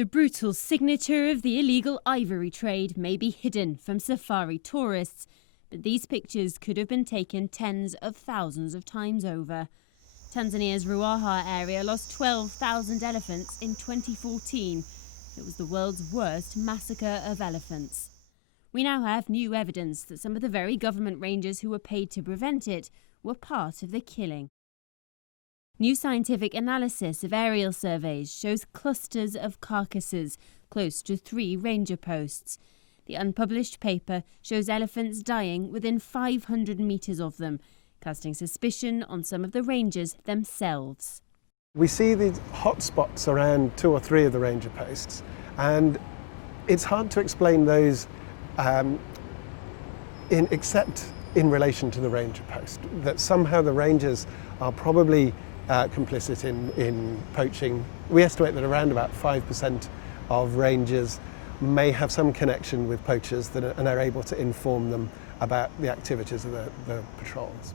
The brutal signature of the illegal ivory trade may be hidden from safari tourists, but these pictures could have been taken tens of thousands of times over. Tanzania's Ruaha area lost 12,000 elephants in 2014. It was the world's worst massacre of elephants. We now have new evidence that some of the very government rangers who were paid to prevent it were part of the killing. New scientific analysis of aerial surveys shows clusters of carcasses close to 3 ranger posts. The unpublished paper shows elephants dying within 500 metres of them, casting suspicion on some of the rangers themselves. We see these hotspots around 2 or 3 of the ranger posts, and it's hard to explain those except in relation to the ranger post, that somehow the rangers are probably complicit in poaching. We estimate that around about 5% of rangers may have some connection with poachers and are able to inform them about the activities of the patrols.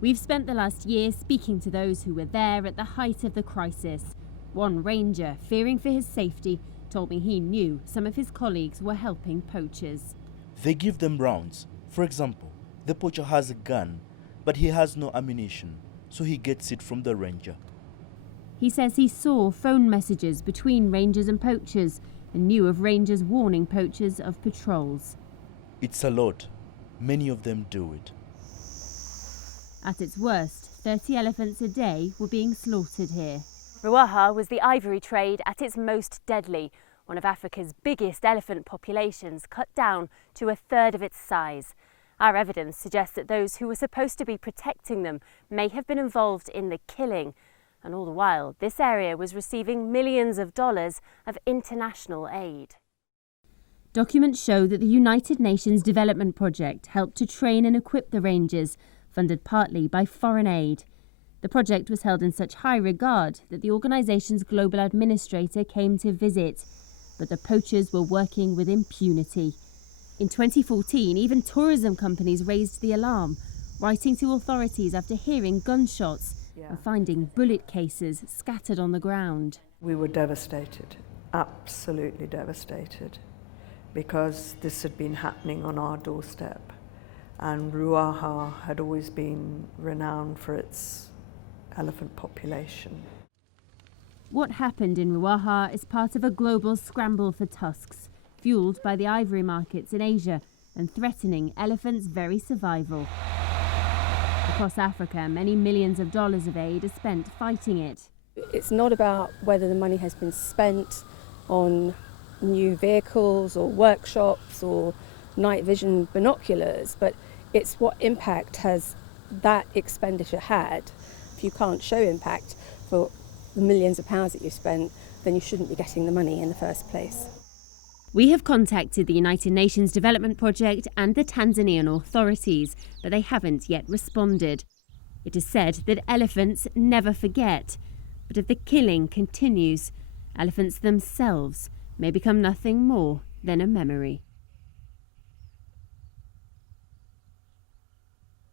We've spent the last year speaking to those who were there at the height of the crisis. One ranger, fearing for his safety, told me he knew some of his colleagues were helping poachers. They give them rounds. For example, the poacher has a gun, but he has no ammunition, so he gets it from the ranger. He says he saw phone messages between rangers and poachers and knew of rangers warning poachers of patrols. It's a lot. Many of them do it. At its worst, 30 elephants a day were being slaughtered here. Ruaha was the ivory trade at its most deadly. One of Africa's biggest elephant populations cut down to 1/3 of its size. Our evidence suggests that those who were supposed to be protecting them may have been involved in the killing. And all the while, this area was receiving millions of dollars of international aid. Documents show that the United Nations Development Project helped to train and equip the rangers, funded partly by foreign aid. The project was held in such high regard that the organisation's global administrator came to visit. But the poachers were working with impunity. In 2014, even tourism companies raised the alarm, writing to authorities after hearing gunshots and finding bullet cases scattered on the ground. We were devastated, absolutely devastated, because this had been happening on our doorstep. And Ruaha had always been renowned for its elephant population. What happened in Ruaha is part of a global scramble for tusks, fueled by the ivory markets in Asia and threatening elephants' very survival. Across Africa, many millions of dollars of aid are spent fighting it. It's not about whether the money has been spent on new vehicles or workshops or night vision binoculars, but it's what impact has that expenditure had. If you can't show impact for the millions of pounds that you've spent, then you shouldn't be getting the money in the first place. We have contacted the United Nations Development Project and the Tanzanian authorities, but they haven't yet responded. It is said that elephants never forget, but if the killing continues, elephants themselves may become nothing more than a memory.